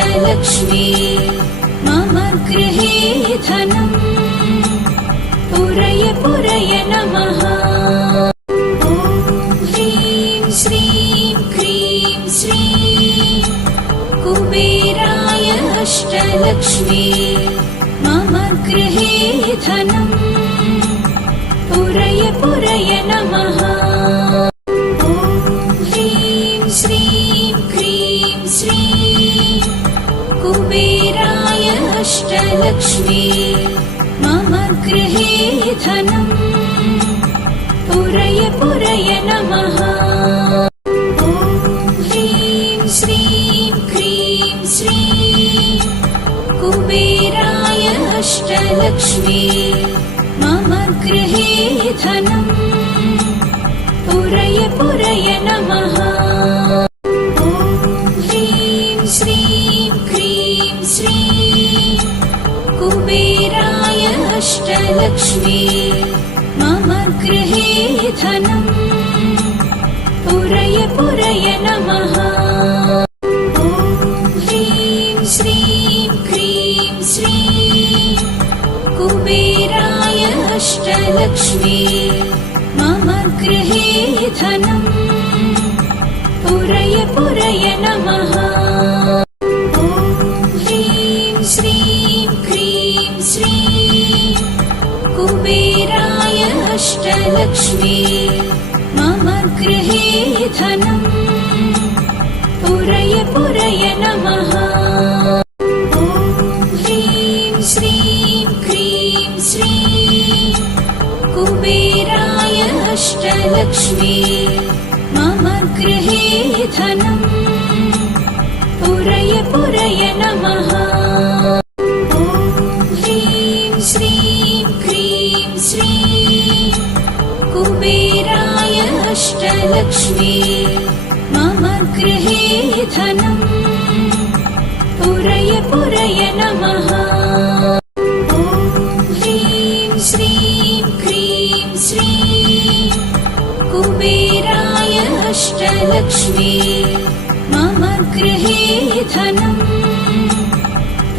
अष्टलक्ष्मी मम गृहे धनं पुरय पुरय नमः। ॐ ह्रीं श्रीं क्रीं श्रीं कुबेराय अष्टलक्ष्मी मम गृहे धनं पुरय पुरय नमः। ॐ ह्रीं श्रीं क्रीं श्रीं कुबेराय अष्टलक्ष्मी मम गृहे धनं पुरय पुरय नमः। ॐ ह्रीं श्रीं क्रीं श्रीं कुबेराय अष्टलक्ष्मी मम गृहे धनं पुरय पुरय नमः। ॐ ह्रीं श्रीं क्रीं श्रीं कुबेराय अष्टलक्ष्मी मम गृहे धनं पुरय पुरय नमः। ॐ ह्रीं श्रीं क्रीं श्रीं कुबेराय अष्टलक्ष्मी मम गृहे धनं पुरय पुरय नमः। ॐ ह्रीं श्रीं क्रीं श्रीं कुबेराय अष्टलक्ष्मी मम गृहे धनं पुरय पुरय नमः। ॐ ह्रीं श्रीं क्रीं श्रीं कुबेराय अष्टलक्ष्मी मम गृहे धनं पुरय पुरय नमः। ॐ ह्रीं श्रीं क्रीं श्रीं कुबेराय अष्टलक्ष्मी मम गृहे धनं पुरय पुरय नमः। ॐ ह्रीं श्रीं क्रीं श्रीं कुबेराय अष्टलक्ष्मी मम गृहे धनं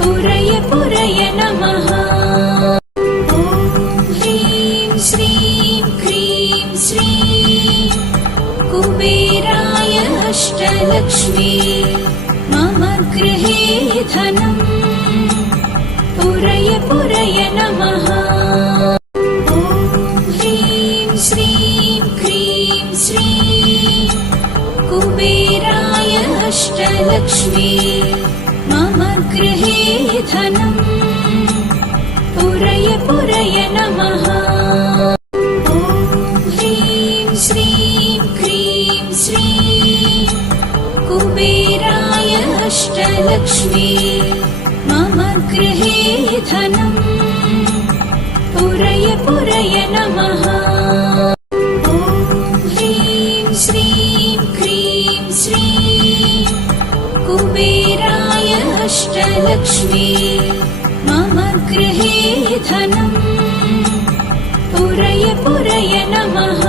पुरय पुरय नमः। ॐ ह्रीं श्रीं क्रीं श्रीं कुबेराय अष्टलक्ष्मी मम गृहे धनं पुरय पुरय नमः। ॐ ह्रीं श्रीं क्रीं श्रीं कुबेराय अष्टलक्ष्मी मम गृहे धनं पुरय पुरय नमः। ॐ ह्रीं श्रीं क्रीं श्रीं कुबेराय अष्टलक्ष्मी मम गृहे धनं पुरय पुरय नमः। ॐ ह्रीं श्रीं क्रीं श्रीं कुबेराय अष्टलक्ष्मी मम गृहे धनं पुरय पुरय नमः।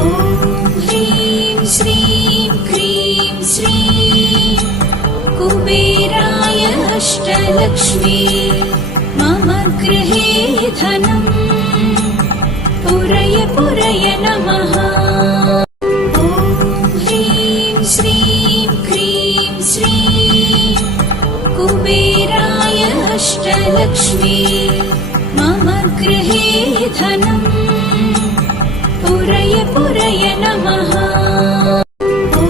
ॐ ह्रीं श्रीं क्रीं श्रीं कुबेराय अष्टलक्ष्मी मम गृहे धनं पुरय पुरय नमः। ॐ ह्रीं श्रीं क्रीं श्रीं कुबेराय अष्टलक्ष्मी मम गृहे धनं पुरय पुरय नमः। ॐ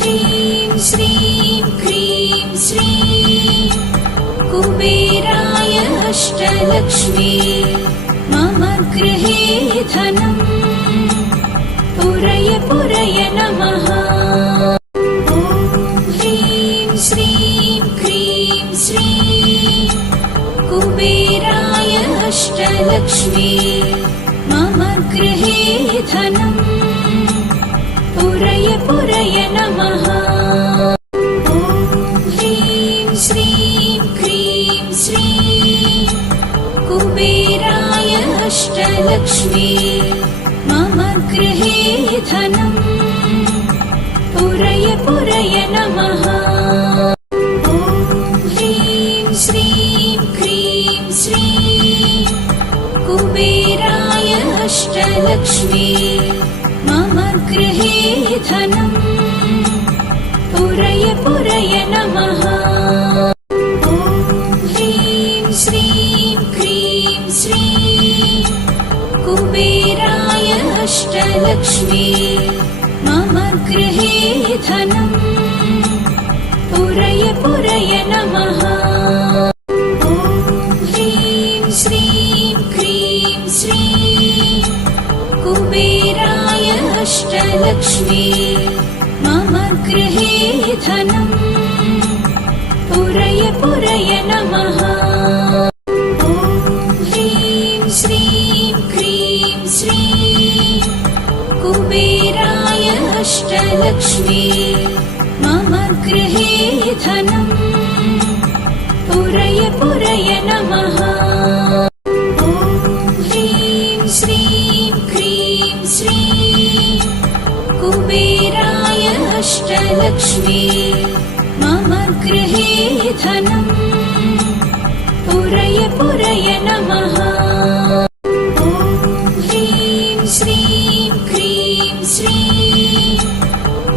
ह्रीं श्रीं क्रीं श्रीं कुबेराय अष्टलक्ष्मी मम गृहे धनं पुरय पुरय नमः। ॐ ह्रीं श्रीं क्रीं श्रीं कुबेराय अष्टलक्ष्मी मम गृहे धनं पुरय पुरय नमः। ॐ ह्रीं श्रीं क्रीं श्रीं कुबेराय अष्टलक्ष्मी मम गृहे धनं पुरय पुरय नमः। अष्टलक्ष्मी मम गृहे धनम् पुरय पुरय नमः। ॐ ह्रीं श्रीं क्रीं श्रीं कुबेराय अष्टलक्ष्मी मम गृहे धनम् पुरय पुरय नमः। ॐ ह्रीं श्रीं क्रीं श्रीं कुबेराय अष्टलक्ष्मी मम गृहे धनम् पुरय पुरय नमः। ॐ ह्रीं श्रीं क्रीं श्रीं कुबेराय अष्टलक्ष्मी मम गृहे धनम् पुरय पुरय नमः। ॐ ह्रीं श्रीं क्रीं श्रीं कुबेराय अष्टलक्ष्मी मम गृहे धनम् पुरय पुरय नमः। ॐ ह्रीं श्रीं क्रीं श्रीं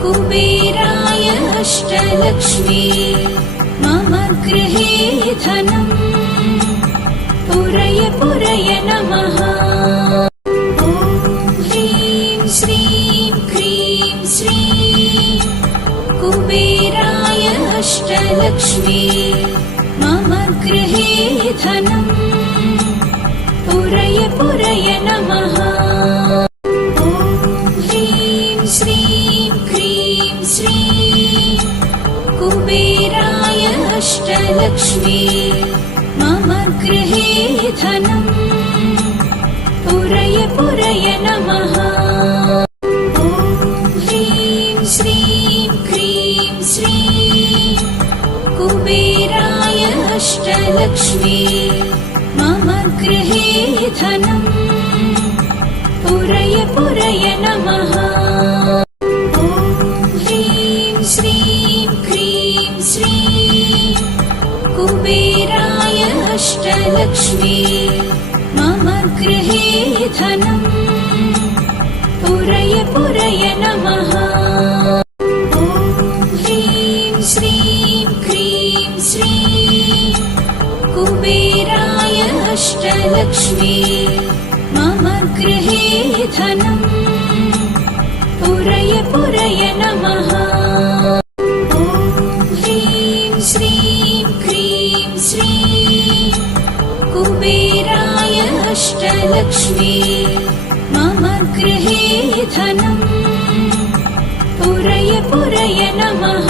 कुबेराय अष्टलक्ष्मी मम गृहे धनम् पुरय पुरय नमः। ॐ ह्रीं श्रीं क्रीं श्रीं कुबेराय अष्टलक्ष्मी मम गृहे धनम् पुरय पुरय नमः। ॐ ह्रीं श्रीं क्रीं श्रीं कुबेराय अष्टलक्ष्मी मम गृहे धनम् पुरय पुरय नमः। ॐ ह्रीं श्रीं क्रीं श्रीं कुबेराय अष्टलक्ष्मी मम गृहे धनम् पुरय पुरय नमः। ॐ ह्रीं श्रीं क्रीं श्रीं कुबेराय अष्टलक्ष्मी मम गृहे धनम् पुरय पुरय नमः। ॐ ह्रीं श्रीं क्रीं श्रीं कुबेराय अष्टलक्ष्मी मम गृहे धनम् पुरय पुरय नमः। ॐ ह्रीं श्रीं क्रीं श्रीं कुबेराय अष्टलक्ष्मी मम गृहे धनम् पुरय पुरय नमः।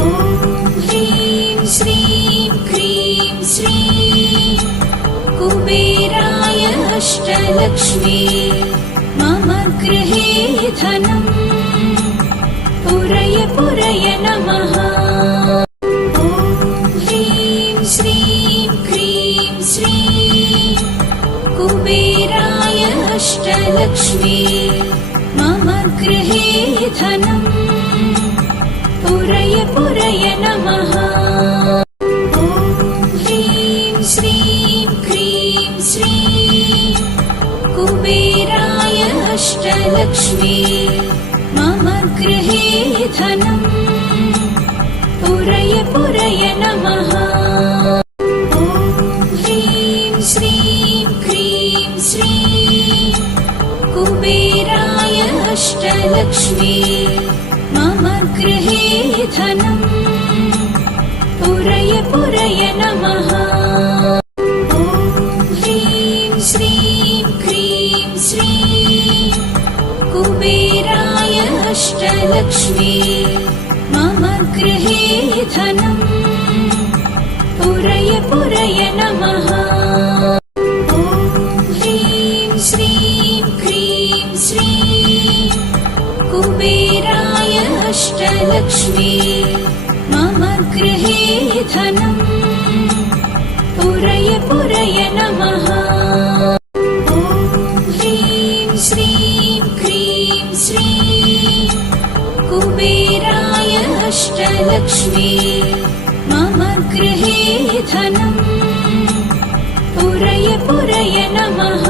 ॐ ह्रीं श्रीं क्रीं श्रीं कुबेराय अष्टलक्ष्मी मम गृहे धनम् पुरय पुरय नमः। ॐ ह्रीं श्रीं क्रीं श्रीं कुबेराय अष्टलक्ष्मी मम गृहे धनम् पुरय पुरय नमः। ॐ ह्रीं श्रीं क्रीं श्रीं कुबेराय अष्टलक्ष्मी मम गृहे धनम् पुरय पुरय नमः। ॐ ह्रीं श्रीं क्रीं श्रीं कुबेराय अष्टलक्ष्मी मम गृहे धनम् पुरय पुरय नमः। ॐ ह्रीं श्रीं क्रीं श्रीं कुबेराय अष्टलक्ष्मी मम गृहे धनम् पुरय पुरय नमः। ॐ ह्रीं श्रीं क्रीं श्रीं कुबेराय अष्टलक्ष्मी मम गृहे धनम् पुरय पुरय नमः। ॐ ह्रीं श्रीं क्रीं श्रीं कुबेराय अष्टलक्ष्मी मम गृहे धनम् पुरय पुरय नमः।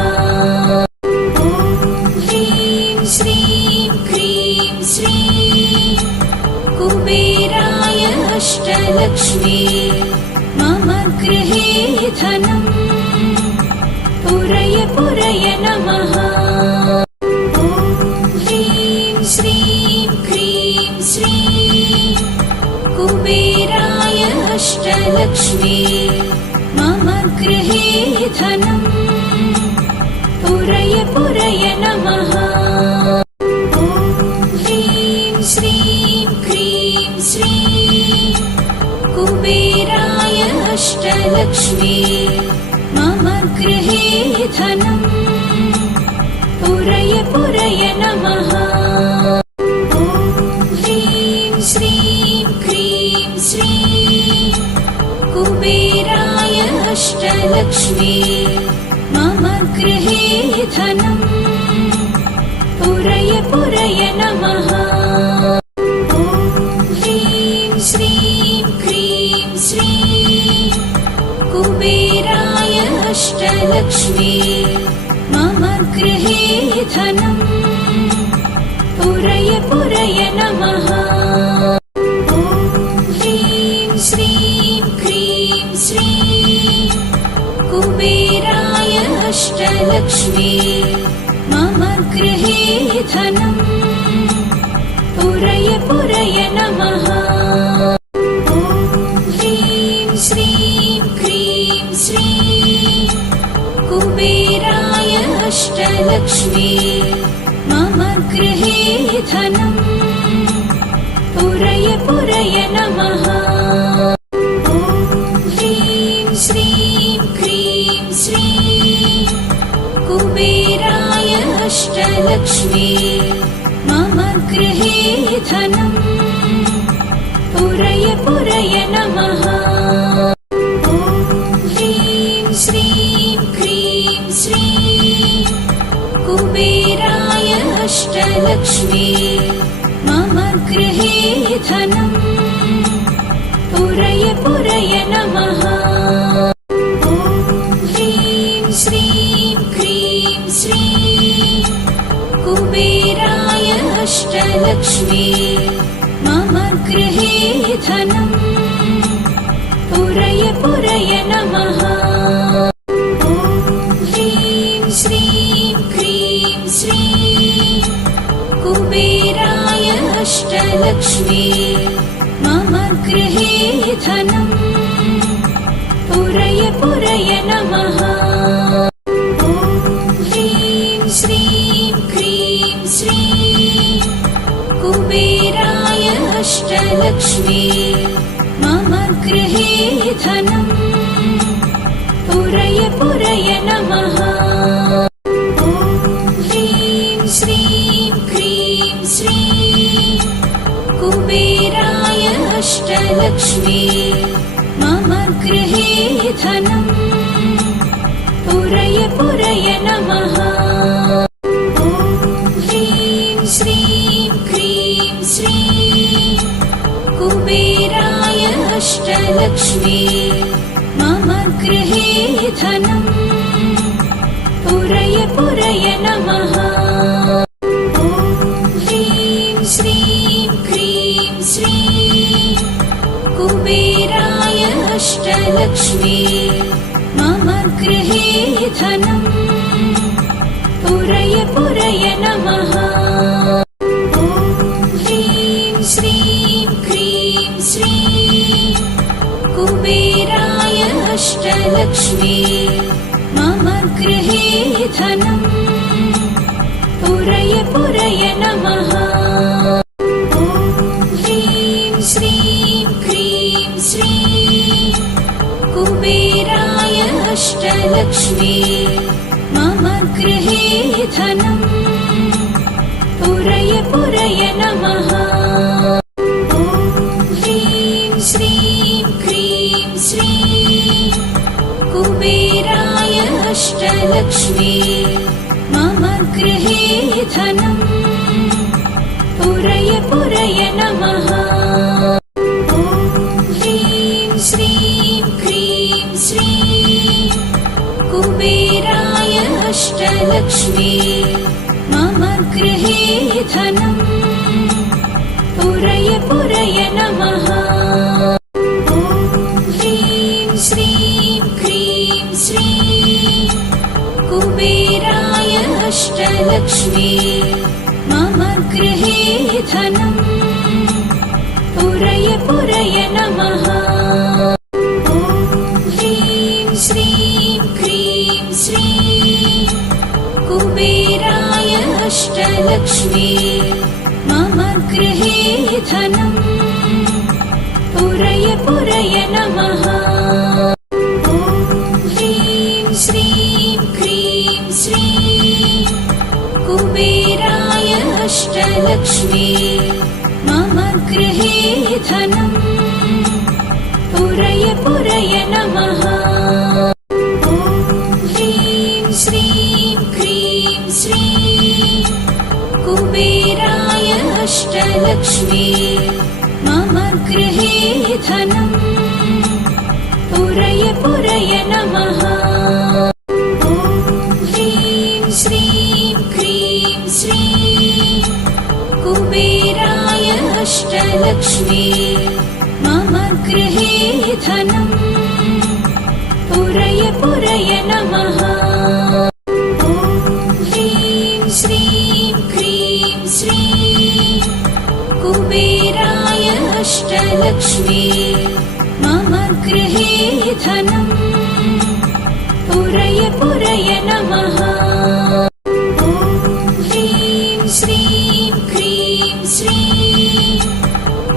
नमः। ॐ ह्रीं श्रीं क्रीं श्रीं कुबेराय अष्टलक्ष्मी मम गृहे धनम् पुरय पुरय नमः। ॐ ह्रीं श्रीं क्रीं श्रीं कुबेराय अष्टलक्ष्मी मम गृहे धनम् पुरय पुरय नमः। ॐ ह्रीं श्रीं क्रीं श्रीं कुबेराय अष्टलक्ष्मी मम गृहे धनम् पुरय पुरय नमः। ॐ ह्रीं श्रीं क्रीं श्रीं कुबेराय अष्टलक्ष्मी मम गृहे धनम् पुरय पुरय नमः। ॐ ह्रीं श्रीं क्रीं श्रीं कुबेराय अष्टलक्ष्मी मम गृहे धनम् पुरय पुरय नमः। ॐ ह्रीं श्रीं क्रीं श्रीं कुबेराय अष्टलक्ष्मी मम गृहे धनम् पुरय पुरय नमः। ॐ ह्रीं श्रीं क्रीं श्रीं कुबेराय अष्टलक्ष्मी मम गृहे धनम् पुरय पुरय नमः। ॐ ह्रीं श्रीं क्रीं श्रीं कुबेराय अष्टलक्ष्मी मम गृहे धनम् पुरय पुरय नमः। ॐ ह्रीं श्रीं क्रीं श्रीं कुबेराय अष्टलक्ष्मी मम गृहे धनम् पुरय पुरय नमः। ॐ ह्रीं श्रीं क्रीं श्रीं कुबेराय अष्टलक्ष्मी मम गृहे धनम् पुरय पुरय नमः। ॐ ह्रीं श्रीं क्रीं श्रीं कुबेराय अष्टलक्ष्मी मम गृहे धनम् पुरय पुरय नमः। ॐ ह्रीं श्रीं क्रीं श्रीं कुबेराय अष्टलक्ष्मी मम गृहे धनम् पुरय पुरय नमः। ॐ ह्रीं श्रीं क्रीं श्रीं कुबेराय अष्टलक्ष्मी मम गृहे धनम् पुरय पुरय नमः। ॐ ह्रीं श्रीं क्रीं श्रीं कुबेराय अष्टलक्ष्मी मम गृहे धनम् पुरय पुरय नमः। ॐ ह्रीं श्रीं क्रीं श्रीं कुबेराय अष्टलक्ष्मी मम गृहे धनम् पुरय पुरय नमः। ॐ ह्रीं श्रीं क्रीं श्रीं कुबेराय अष्टलक्ष्मी मम गृहे धनम् पुरय पुरय नमः। ॐ ह्रीं श्रीं क्रीं श्रीं कुबेराय अष्टलक्ष्मी मम गृहे धनम् पुरय पुरय नमः। ॐ ह्रीं श्रीं क्रीं श्रीं कुबेराय अष्टलक्ष्मी मम गृहे धनम् पुरय पुरय नमः। ॐ ह्रीं श्रीं क्रीं श्रीं कुबेराय अष्टलक्ष्मी मम गृहे धनम् पुरय पुरय नमः। ॐ ह्रीं श्रीं क्रीं श्रीं कुबेराय अष्टलक्ष्मी मम गृहे धनम् पुरय पुरय नमः। ॐ ह्रीं श्रीं क्रीं श्रीं कुबेराय अष्टलक्ष्मी मम गृहे धनम् पुरय पुरय नमः। ॐ ह्रीं श्रीं क्रीं श्रीं कुबेराय अष्टलक्ष्मी मम गृहे धनम् पुरय पुरय नमः। ॐ ह्रीं श्रीं क्रीं श्रीं कुबेराय अष्टलक्ष्मी मम गृहे धनम् पुरय पुरय नमः। ॐ ह्रीं श्रीं क्रीं श्रीं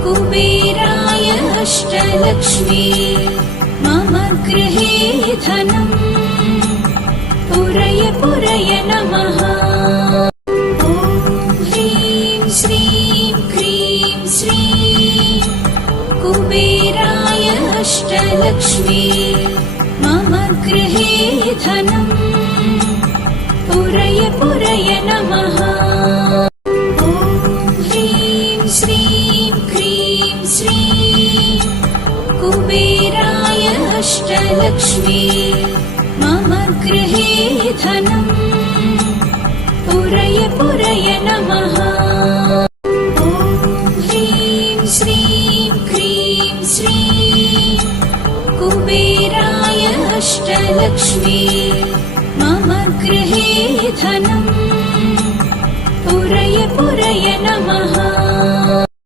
कुबेराय अष्टलक्ष्मी मम गृहे धनम् पुरय पुरय नमः। ॐ ह्रीं श्रीं क्रीं श्रीं कुबेराय अष्टलक्ष्मी मम गृहे धनम् पुरय पुरय नमः। ॐ ह्रीं श्रीं क्रीं श्रीं कुबेराय अष्टलक्ष्मी मम गृहे धनम् पुरय पुरय नमः। ॐ ह्रीं श्रीं क्रीं श्रीं कुबेराय अष्टलक्ष्मी मम गृहे धनम् पुरय पुरय नमः।